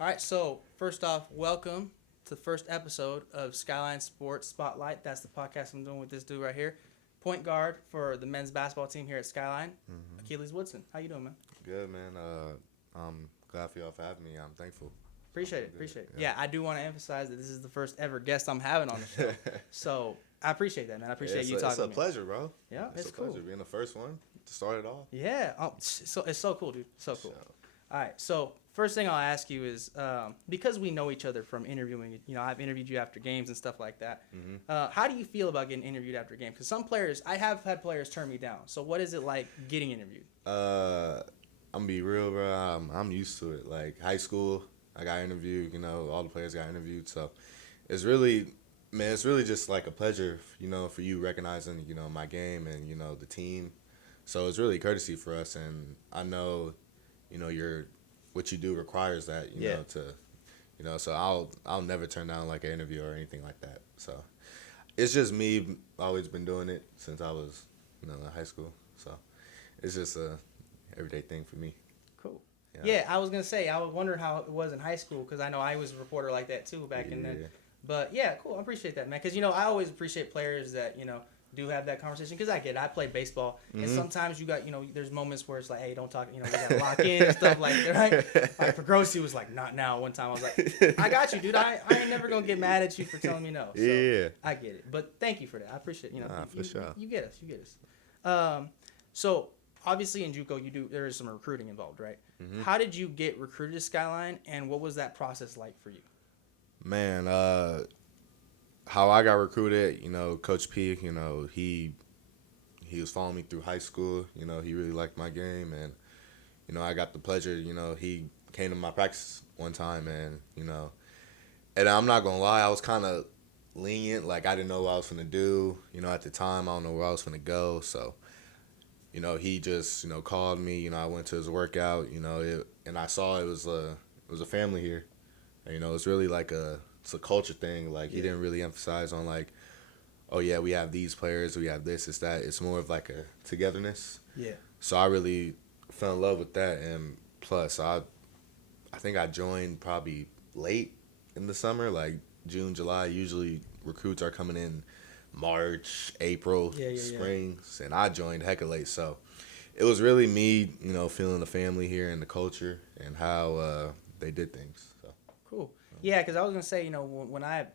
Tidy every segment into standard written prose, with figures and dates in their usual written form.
All right, so first off, welcome to the first episode of Skyline Sports Spotlight. That's the podcast I'm doing with this dude right here. Point guard for the men's basketball team here at Skyline, Achilles Woodson. How you doing, man? Good, man. I'm glad for y'all for having me. I'm thankful. Appreciate it. Yeah, I do want to emphasize that this is the first ever guest I'm having on the show. So I appreciate that, man. I appreciate you talking to me. It's a pleasure, bro. Yeah, it's a cool. pleasure being the first one to start it off. Yeah, it's so cool, dude. So cool. All right, so first thing I'll ask you is because we know each other from interviewing. You know, I've interviewed you after games and stuff like that. How do you feel about getting interviewed after a game? Because some players, I have had players turn me down. So what is it like getting interviewed? I'm gonna be real, bro. I'm used to it. Like high school, I got interviewed. You know, all the players got interviewed. So it's really, man, it's really just like a pleasure. You know, for you recognizing, you know, my game and you know the team. So it's really a courtesy for us, and I know, you know, what you do requires that. You know, to, you know, so I'll never turn down like an interview or anything like that. So it's just me. Always been doing it since I was, you know, in high school. So it's just a everyday thing for me. Cool. Yeah, I was gonna say I was wondering how it was in high school because I know I was a reporter like that too back in then. But yeah, cool. I appreciate that, man. Because you know I always appreciate players that you know do have that conversation because I get it. I play baseball and sometimes you got you know there's moments where it's like hey don't talk you know we gotta lock in and stuff like that, right? Like for Grossi was like not now. One time I was like I got you, dude. I ain't never gonna get mad at you for telling me no. So Yeah. I get it. But thank you for that. I appreciate you know For sure. you get us. So obviously in JUCO there is some recruiting involved, right? How did you get recruited to Skyline, and what was that process like for you? Man, how I got recruited, you know, Coach P, you know, he was following me through high school. You know, he really liked my game, and you know, I got the pleasure. You know, he came to my practice one time, and you know, and I'm not gonna lie, I was kind of lenient. Like I didn't know what I was gonna do. You know, at the time, I don't know where I was gonna go, so. You know, he just, you know, called me. You know, I went to his workout. You know, and I saw it was a family here. And, you know, it's really like it's a culture thing. Like he didn't really emphasize on like, oh yeah, we have these players, we have this, it's that. It's more of like a togetherness. Yeah. So I really fell in love with that, and plus I think I joined probably late in the summer, like June, July. Usually recruits are coming in March, April, springs, and I joined hecka late. So it was really me, you know, feeling the family here and the culture and how they did things. So Cool. Yeah, because I was gonna say, you know, when I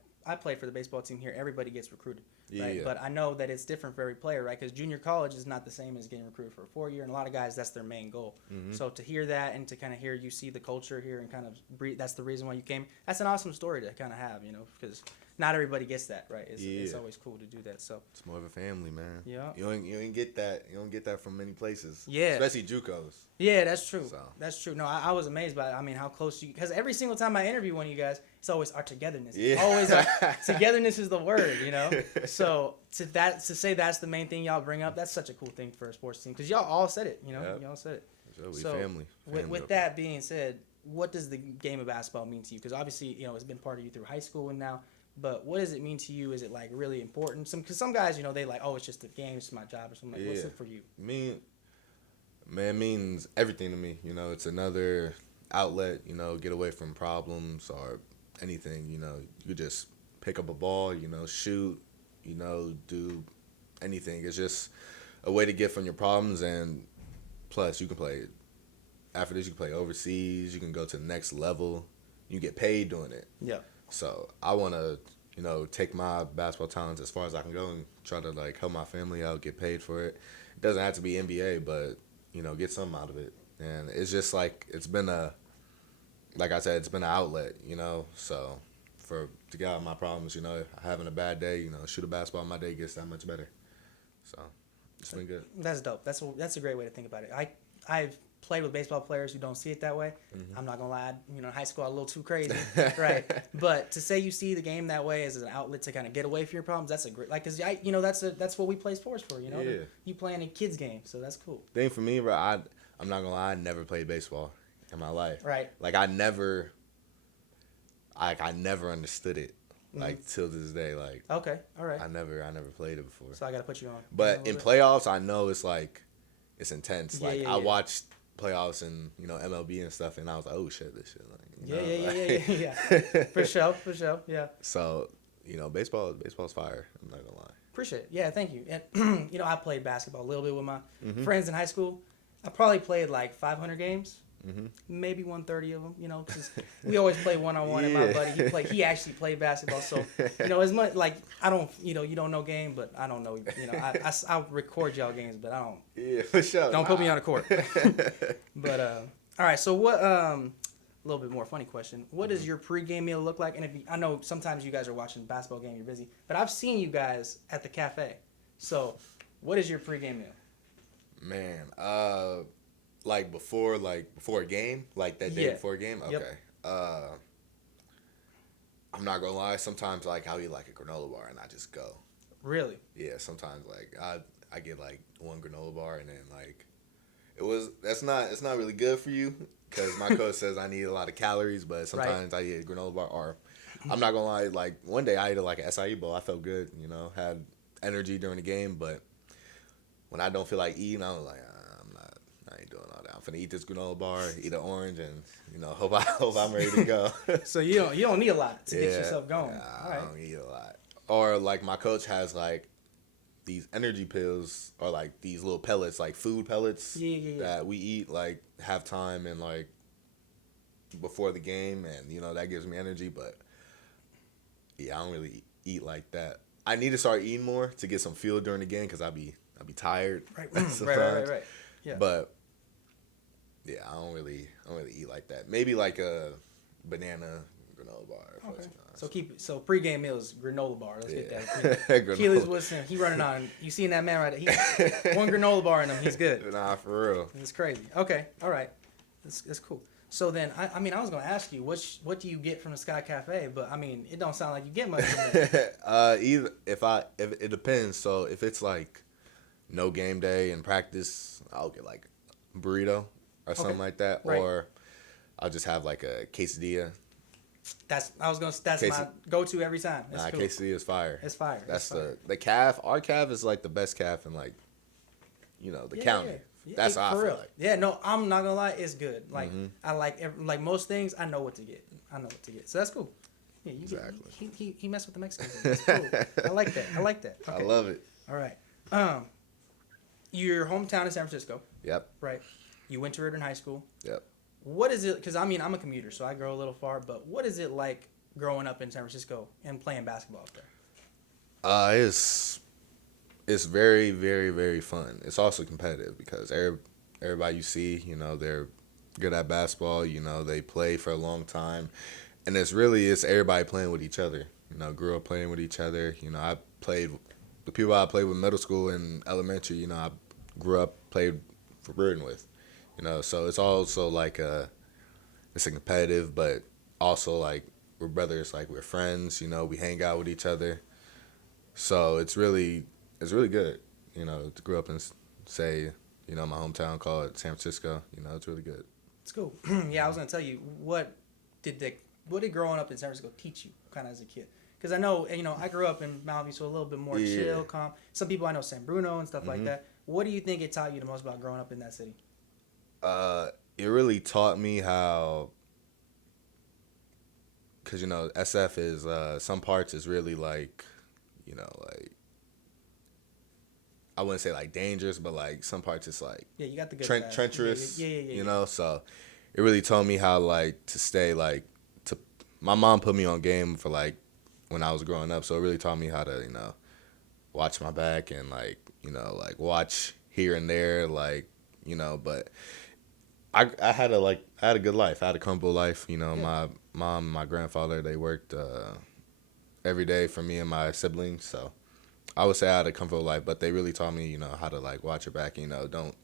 played for the baseball team here, everybody gets recruited, right? Yeah. But I know that it's different for every player, right? Because junior college is not the same as getting recruited for a 4-year, and a lot of guys that's their main goal. So to hear that and to kind of hear you see the culture here and kind of that's the reason why you came. That's an awesome story to kind of have, you know, because not everybody gets that, right? It's always cool to do that. So it's more of a family, man. Yeah. You ain't get that. You don't get that from many places. Yeah. Especially JUCOs. Yeah, that's true. So. That's true. No, I was amazed by it. I mean, how close you, because every single time I interview one of you guys, it's always our togetherness. Yeah. Always togetherness is the word, you know? So to say that's the main thing y'all bring up, that's such a cool thing for a sports team because y'all all said it, you know? Yep. Y'all said it. So we family. With that being said, what does the game of basketball mean to you? Because obviously, you know, it's been part of you through high school and now, but what does it mean to you? Is it like really important? Because some guys, you know, they like, oh, it's just a game, it's my job or something. Like, what's it for you? Man, it means everything to me. You know, it's another outlet, you know, get away from problems or anything. You know, you just pick up a ball, you know, shoot, you know, do anything. It's just a way to get from your problems, and plus you can play, after this you can play overseas, you can go to the next level, you get paid doing it. Yeah. So I want to, you know, take my basketball talents as far as I can go and try to, like, help my family out, get paid for it. It doesn't have to be NBA, but, you know, get something out of it. And it's just, like, it's been like I said, it's been an outlet, you know. So to get out of my problems, you know, having a bad day, you know, shoot a basketball, my day gets that much better. So it's been good. That's dope. That's a great way to think about it. I've played with baseball players who don't see it that way. I'm not gonna lie, you know, in high school I was a little too crazy, right? But to say you see the game that way as an outlet to kind of get away from your problems, that's a great, like, cause you know that's what we play sports for, you know. Yeah. You playing a kids game, so that's cool. Thing for me, bro, I'm not gonna lie, I never played baseball in my life. Right. Like I never understood it. Like till this day, like okay, all right. I never played it before. So I gotta put you on. But in playoffs, I know it's like it's intense. Yeah, like yeah, I yeah. watched playoffs and MLB and stuff, and I was like, oh shit, this shit, like, yeah. For sure, yeah. So baseball's fire. I'm not gonna lie. Appreciate it. Yeah, thank you. And I played basketball a little bit with my friends in high school. I probably played like 500 games, maybe 130 of them. 'Cause we always play one-on-one. And my buddy, he actually played basketball. So as much like I don't, you don't know game, but I don't know. I'll record y'all games, but I don't. Yeah, for sure. Don't put me on the court. But all right. So what? A little bit more funny question. What does your pregame meal look like? And I know sometimes you guys are watching basketball game, you're busy, but I've seen you guys at the cafe. So, what is your pregame meal? Man, like before a game, like that day before a game. Okay. Yep. I'm not gonna lie. Sometimes like I'll eat like a granola bar and I just go. Really? Yeah. Sometimes like I get like one granola bar and then like it's not really good for you. Because my coach says I need a lot of calories, but sometimes I eat a granola bar. Or I'm not gonna lie, like one day I ate like an acai bowl. I felt good, had energy during the game. But when I don't feel like eating, I'm like, I ain't doing all that. I'm finna eat this granola bar, eat an orange, and hope I'm ready to go. So you don't need a lot to get yourself going. I don't eat a lot. Or like my coach has like these energy pills or like these little pellets, like food pellets that we eat like halftime and like before the game, and that gives me energy. But yeah, I don't really eat like that. I need to start eating more to get some fuel during the game because I'll be tired. Right. Yeah. But yeah, I don't really eat like that. Maybe like a banana granola bar. Okay. So pregame meal is granola bar. Let's get that. Achilles Woodson, he running on. You seen that man right there? One granola bar in him, he's good. Nah, for real. It's crazy. Okay, all right, that's cool. So then, I was gonna ask you what do you get from the Sky Cafe, but it don't sound like you get much from that. Either if it depends. So if it's like no game day and practice, I'll get like a burrito or something like that, or I'll just have like a quesadilla. That's my go-to every time. That's cool. Quesadilla is fire. It's fire. That's the calf. Our calf is like the best calf in like, the county. Yeah. That's how I feel like. Yeah, no, I'm not gonna lie, it's good. Like I like most things, I know what to get. So that's cool. Yeah, exactly. He messed with the Mexicans. That's cool. I like that. Okay. I love it. All right. Your hometown is San Francisco. Yep. Right. You went to it in high school. Yep. What is it? Because I'm a commuter, so I go a little far. But what is it like growing up in San Francisco and playing basketball up there? It's very, very, very fun. It's also competitive because everybody you see, they're good at basketball. They play for a long time, and it's everybody playing with each other. Grew up playing with each other. I played the people I played with middle school and elementary. I grew up played for Britain with. So it's also like it's a competitive, but also like we're brothers, like we're friends. We hang out with each other. So it's really good. To grow up and say, my hometown, call it San Francisco. It's really good. It's cool. Yeah, I was gonna tell you what did growing up in San Francisco teach you, kind of as a kid? Because I know, I grew up in Malibu, so a little bit more chill, calm. Some people I know San Bruno and stuff like that. What do you think it taught you the most about growing up in that city? It really taught me how, because SF is some parts is really like, like I wouldn't say like dangerous, but like some parts it's like you got the good treacherous. Yeah. So it really taught me how like to stay like to. My mom put me on game for like when I was growing up, so it really taught me how to watch my back and like like watch here and there, like but. I had a good life. I had a comfortable life. My mom and my grandfather, they worked every day for me and my siblings. So I would say I had a comfortable life, but they really taught me, how to like watch your back. Don't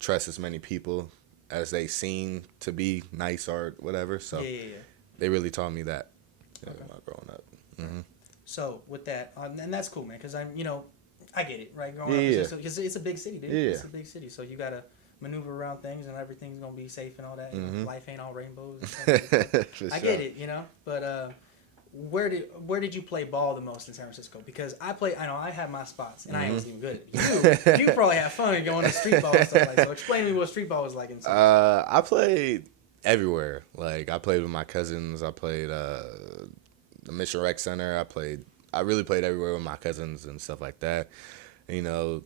trust as many people as they seem to be nice or whatever. So they really taught me that about growing up. Mm-hmm. So with that, and that's cool, man, because I get it, right? Growing up, because it's a big city, dude. Yeah. It's a big city, so you gotta maneuver around things and everything's gonna be safe and all that. Life ain't all rainbows. I get it, but where did you play ball the most in San Francisco? Because I know I have my spots, and I ain't even good. You probably have fun going to street ball and stuff like that. So explain to me what street ball was like in San Francisco. I played everywhere. Like, I played with my cousins. I played the Mission Rec Center. I really played everywhere with my cousins and stuff like that. You know,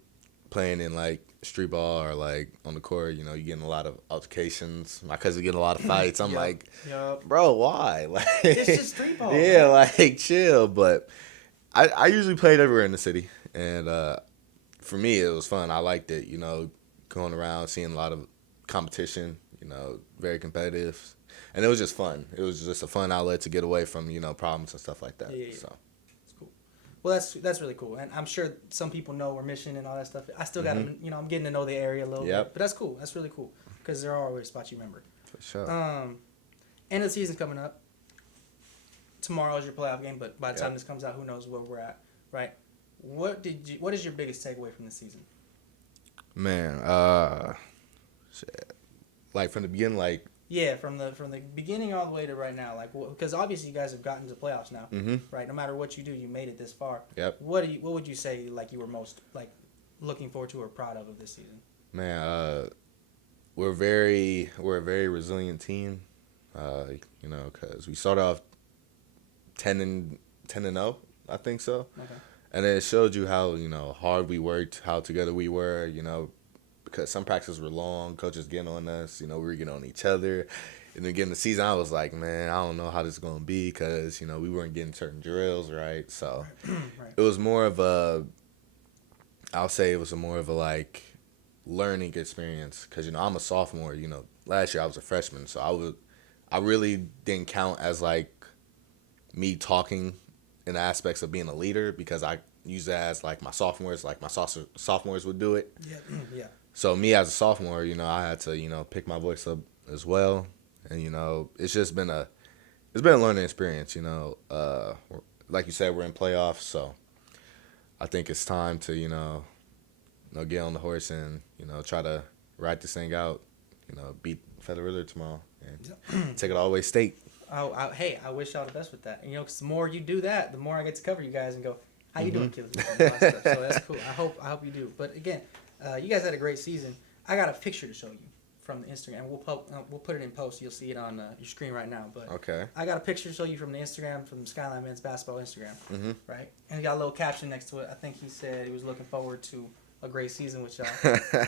playing in, like, street ball or, like, on the court, you know, you getting a lot of altercations. My cousin getting a lot of fights. I'm like, bro, why? Like, it's just street ball. Yeah, man. Like, chill. But I usually played everywhere in the city. And for me, it was fun. I liked it, you know, going around, seeing a lot of competition, you know, very competitive. And it was just fun. It was just a fun outlet to get away from, you know, problems and stuff like that. Yeah. So. Well, that's really cool, and I'm sure some people know we're Mission and all that stuff. I still got to, you know, I'm getting to know the area a little bit, but that's cool. That's really cool because there are always spots you remember. For sure. End of the season's coming up. Tomorrow is your playoff game, but by the time this comes out, who knows where we're at, right? What is your biggest takeaway from this season? Man, like from the beginning, like. Yeah, from the beginning all the way to right now, like because obviously you guys have gotten to the playoffs now, right? No matter what you do, you made it this far. Yep. What would you say like you were most like looking forward to or proud of this season? Man, we're a very resilient team, you know, because we started off 10-0, I think so, and it showed you how, you know, hard we worked, how together we were, you know. Because some practices were long, coaches getting on us, you know, we were getting on each other. And then getting the season, I was like, man, I don't know how this is going to be because, you know, we weren't getting certain drills, right? So it was more of I'll say it was more of a, like, learning experience. Because, you know, I'm a sophomore, you know, last year I was a freshman. So I really didn't count as, like, me talking in the aspects of being a leader because I use that as, like, my sophomores would do it. Yeah. So me as a sophomore, you know, I had to, you know, pick my voice up as well, and you know, it's been a learning experience, you know. Like you said, we're in playoffs, so I think it's time to, you know, get on the horse and, you know, try to ride this thing out, you know, beat Federer tomorrow and take it all the way state. Hey, I wish y'all the best with that. And, you know, because the more you do that, the more I get to cover you guys and go, how you doing, Achilles? So that's cool. I hope you do. But again. You guys had a great season. I got a picture to show you from the Instagram. We'll put it in post. You'll see it on your screen right now. But okay. I got a picture to show you from the Instagram, from Skyline men's basketball Instagram, right? And he got a little caption next to it. I think he said he was looking forward to a great season with y'all,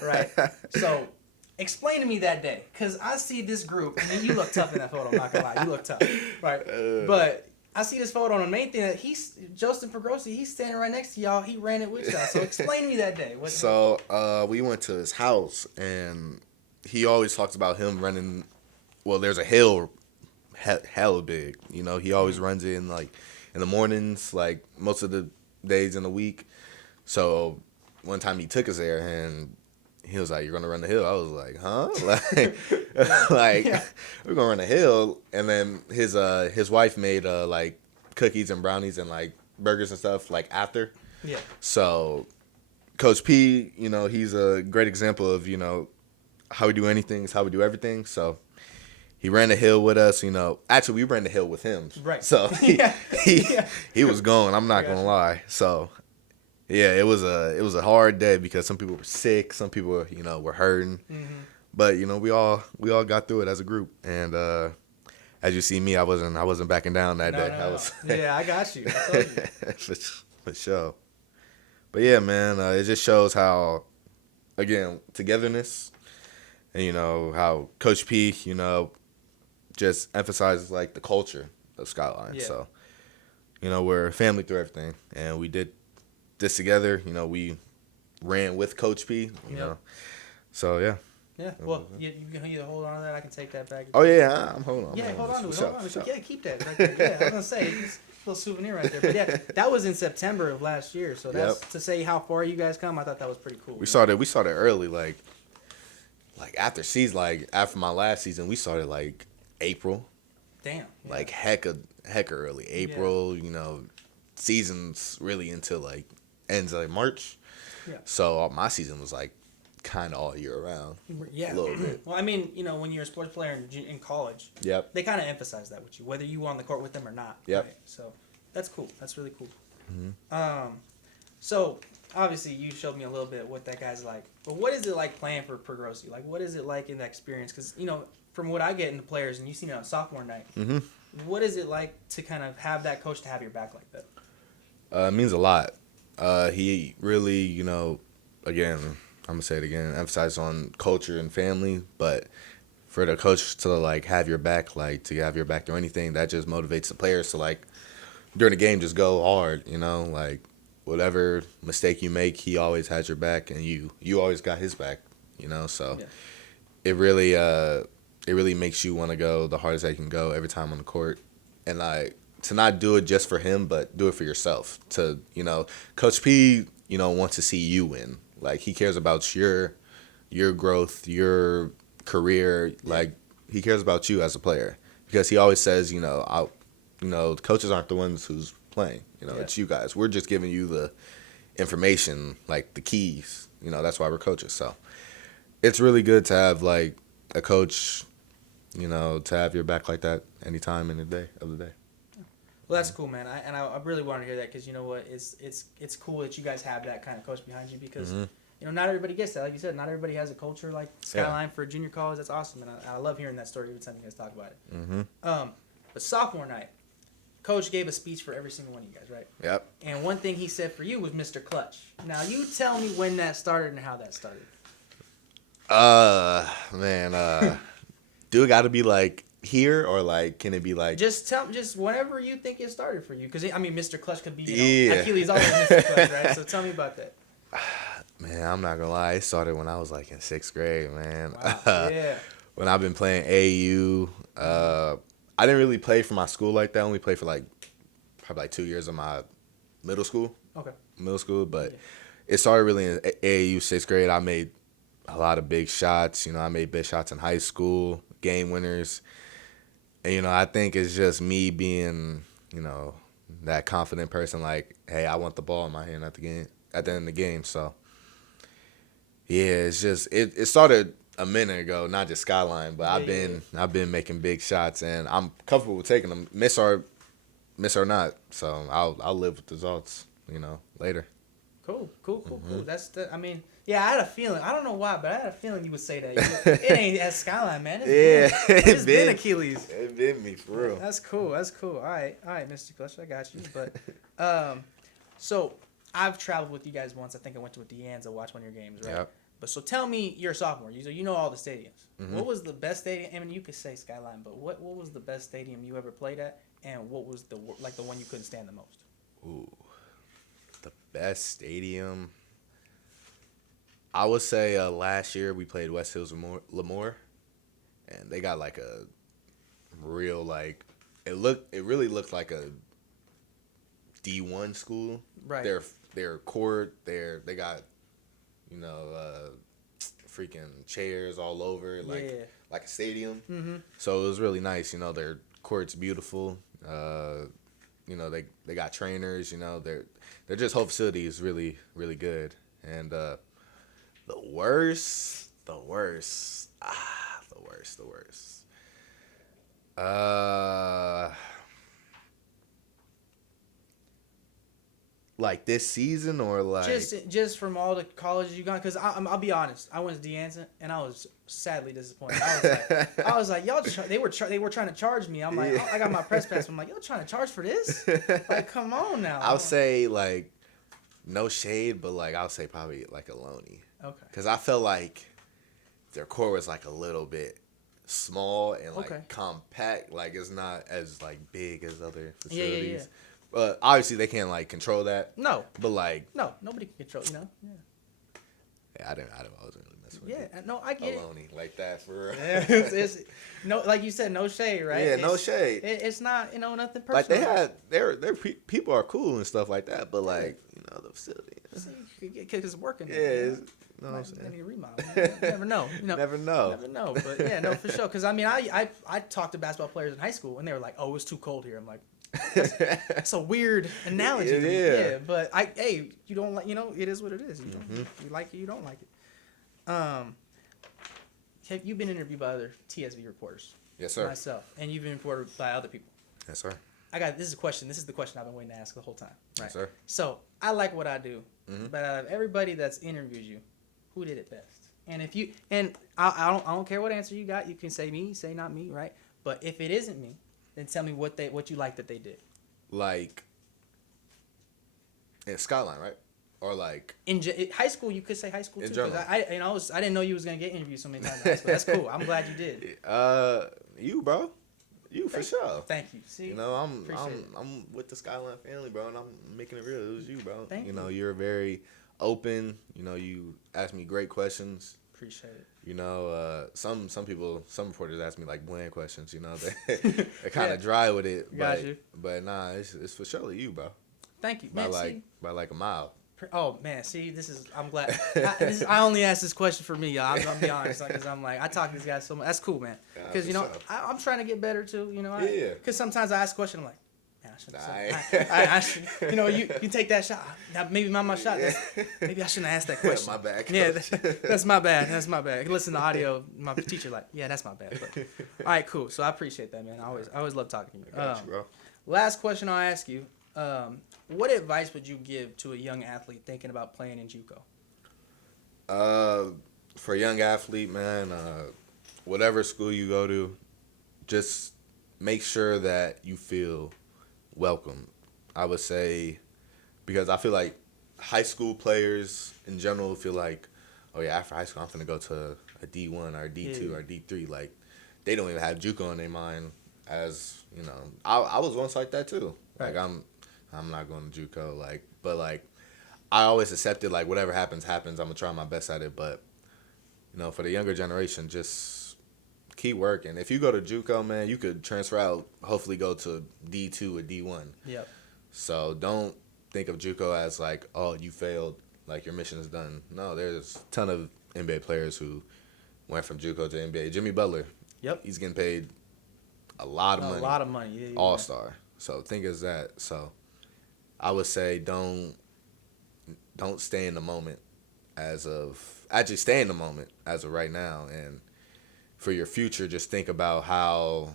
right? So explain to me that day, because I see this group. I mean, you look tough in that photo. I'm not gonna lie, you look tough, right? But I see this photo, and the main thing that Justin Pegrosi, he's standing right next to y'all. He ran it with y'all. So explain to me that day. We went to his house, and he always talks about him running. Well, there's a hill, hella big. You know, he always runs it in the mornings, like most of the days in the week. So one time he took us there, and he was like, "You're gonna run the hill." I was like, "Huh?" We're gonna run the hill. And then his wife made like cookies and brownies and like burgers and stuff like after. Yeah. So Coach P, you know, he's a great example of, you know, how we do anything is how we do everything. So he ran the hill with us. You know, actually we ran the hill with him. Right. So he was going. I'm not gonna lie. So. Yeah, it was a hard day because some people were sick, some people, you know, were hurting, but you know, we all got through it as a group. And as you see me, I wasn't backing down that day. No. Yeah, I got you. I told you. for sure. But yeah, man, it just shows how, again, togetherness, and you know how Coach P, you know, just emphasizes like the culture of Skyline. Yeah. So, you know, we're a family through everything, and we did this together. You know, we ran with Coach P, you know. So yeah. Yeah. Well, you can either hold on to that. I can take that back. Oh yeah, I'm holding on. Yeah, hold on to it. Hold on. Yeah, keep that. Right there. Yeah, I was gonna say it's a little souvenir right there. But yeah, that was in September of last year. So that's to say how far you guys come. I thought that was pretty cool. We started early, like after season, like after my last season, we started like April. Damn. Yeah. Like heck early. April, you know, seasons really until like ends like March. Yeah. So my season was like kind of all year round. Yeah. A little bit. Well, I mean, when you're a sports player in college, Yep. they kind of emphasize that with you, whether you on the court with them or not. Yep. Right? So that's cool. That's really cool. Mm-hmm. So obviously you showed me a little bit what that guy's like, but what is it like playing for Grossi? Like, what is it like in that experience? Because from what I get into players, and you seen it on sophomore night, what is it like to kind of have that coach to have your back like that? It means a lot. He really, again, I'm gonna say it again, emphasize on culture and family, but for the coach to like have your back, like to have your back through anything, that just motivates the players to like during the game just go hard, like whatever mistake you make, he always has your back, and you always got his back, so Yeah. it really makes you want to go the hardest that you can go every time on the court, and like to not do it just for him, but do it for yourself. To Coach P, wants to see you win. Like he cares about your growth, your career. Like he cares about you as a player, because he always says, coaches aren't the ones who's playing. It's you guys. We're just giving you the information, like the keys. That's why we're coaches. So it's really good to have like a coach, to have your back like that anytime in the day of the day. Well, that's cool, man. I really want to hear that, because you know what, it's cool that you guys have that kind of coach behind you, because not everybody gets that. Like you said, not everybody has a culture like Skyline for junior college. That's awesome, and I love hearing that story every time you guys talk about it. But sophomore night, coach gave a speech for every single one of you guys, right? Yep. And one thing he said for you was Mr. Clutch. Now you tell me when that started and how that started. Man, do it got to be like here, or like can it be like just whenever you think it started for you, because Mr. Clutch could be Yeah. Achilles always Mr. Clutch, right? So tell me about that. Man, I'm not gonna lie, it started when I was like in 6th grade, man. Wow. Yeah. When I've been playing AAU, I didn't really play for my school like that. I only played for like probably like 2 years of my middle school. Okay. But it started really in AAU 6th grade. I made a lot of big shots. I made big shots in high school, game winners. And, I think it's just me being, that confident person, like, hey, I want the ball in my hand at the end of the game. So, yeah, it's just it started a minute ago, not just Skyline, but I've been making big shots, and I'm comfortable with taking them, miss or not. So I'll live with the results, later. Cool. That's I had a feeling. I don't know why, but I had a feeling you would say that. It ain't as Skyline, man. It's been Achilles. It been me for real. That's cool. All right, Mr. Clutch, I got you. But so I've traveled with you guys once. I think I went to Deanne's to watch one of your games, right? Yep. But so tell me, you're a sophomore. You know all the stadiums. What was the best stadium? I mean, you could say Skyline, but what was the best stadium you ever played at, and what was the one you couldn't stand the most? Ooh, the best stadium. I would say last year we played West Hills Lemoore, and they got like a real like it really looked like a D1 school. Right. Their court, they got freaking chairs all over, like a stadium. Mm-hmm. So it was really nice. Their court's beautiful. They got trainers. Their just whole facility is really, really good. And the worst. Like this season, or like just from all the colleges you got, because I'll be honest, I went to Deanza and I was sadly disappointed. I was like y'all they were trying to charge me. I'm like, I got my press pass. I'm like, y'all trying to charge for this? Like, come on now. I'll say like no shade, but like I'll say probably like a Loney. Okay. Because I felt like their core was like a little bit small and like compact. Like it's not as like big as other facilities. Yeah. But obviously they can't like control that. No. But like no, nobody can control. Yeah. Yeah, I wasn't really messing with Yeah, no, I get it. Like that for real. Yeah, it's no, like you said, no shade, right? Yeah, no shade. It's not, nothing personal. Like they had their people are cool and stuff like that, but like the facility. Because it's working. Yeah. No, I need a remodel. You never know. Never know. But yeah, no, for sure. Because I talked to basketball players in high school, and they were like, "Oh, it's too cold here." I'm like, that's a weird analogy. Yeah. But you don't like, it is what it is. You like it, you don't like it. Have you been interviewed by other TSV reporters? Yes, sir. Myself, and you've been reported by other people. Yes, sir. This is a question. This is the question I've been waiting to ask the whole time. Right. Yes, sir. So I like what I do, Mm-hmm. but out of everybody that's interviewed you, who did it best? And if you I don't care what answer you got. You can say me, say not me, right? But if it isn't me, then tell me what you like that they did. Like in Skyline, right? Or like In high school, you could say high school too. general. Because I didn't know you was gonna get interviewed so many times in high school. That's cool. I'm glad you did. You, bro. You for sure. Thank you. See, You know, Appreciate it. I'm with the Skyline family, bro, and I'm making it real. It was you, bro. Thank you know, you. you're very open. You know, you ask me great questions. Appreciate it. You know, some people, some reporters ask me like bland questions. You know, they're kind of dry with it. Got you. But nah, it's for sure you, bro. Thank you, By man. like See? by like a mile. Oh man, see, I'm glad. I only asked this question for me, y'all. I'm gonna be honest, because I'm like, I talk to this guy so much. That's cool, man. Because you know, I'm trying to get better too. You know, Yeah. Because sometimes I ask a question, I'm like, man, I shouldn't Nah. have I should, you know, you take that shot. Now, maybe my shot. Maybe I shouldn't have asked that question. My bad. Yeah, that's my bad. That's my bad. Listen to audio. My teacher like, yeah, that's my bad. But, all right, cool. So I appreciate that, man. I always love talking to you. Got you, bro. Last question I'll ask you. What advice would you give to a young athlete thinking about playing in JUCO? For a young athlete, man, whatever school you go to, just make sure that you feel welcome. I would say, because I feel like high school players in general feel like, oh yeah, after high school I'm gonna go to a D1 or a D2 or D3. Like, they don't even have JUCO in their mind. As you know, I was once like that too. Right. Like I'm not going to JUCO. Like, but like I always accepted like whatever happens. I'm gonna try my best at it. But you know, for the younger generation, just keep working. If you go to JUCO, man, you could transfer out. Hopefully, go to D2 or D1. Yep. So don't think of JUCO as like, oh, you failed, like your mission is done. No, there's a ton of NBA players who went from JUCO to NBA. Jimmy Butler. Yep. He's getting paid a lot of money. A lot of money. Yeah, All-star. So think of that. So I would say don't stay in the moment stay in the moment as of right now, and for your future, just think about how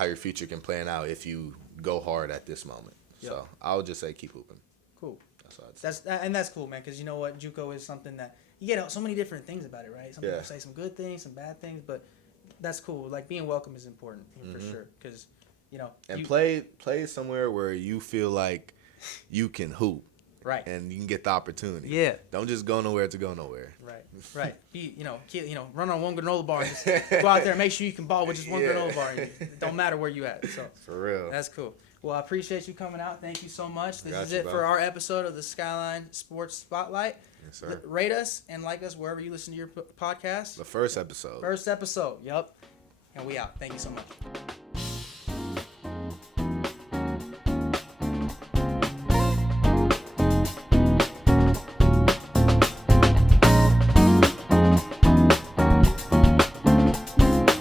your future can plan out if you go hard at this moment. Yep. So I would just say keep hooping. Cool. That's what I'd say. That's cool, man. Because you know what, JUCO is something that you get so many different things about it, right? Some people say some good things, some bad things, but that's cool. Like being welcome is important for sure. Because you know, and play play somewhere where you feel like you can hoop. Right. And you can get the opportunity. Yeah. Don't just go nowhere to go nowhere. Right. Be run on one granola bar and just go out there and make sure you can ball with just one granola bar. It don't matter where you at. So for real. That's cool. Well, I appreciate you coming out. Thank you so much. This is it bro. for our episode of the Skyline Sports Spotlight. Yes, sir. Rate us and like us wherever you listen to your podcast. The first episode. First episode. Yep. And we out. Thank you so much.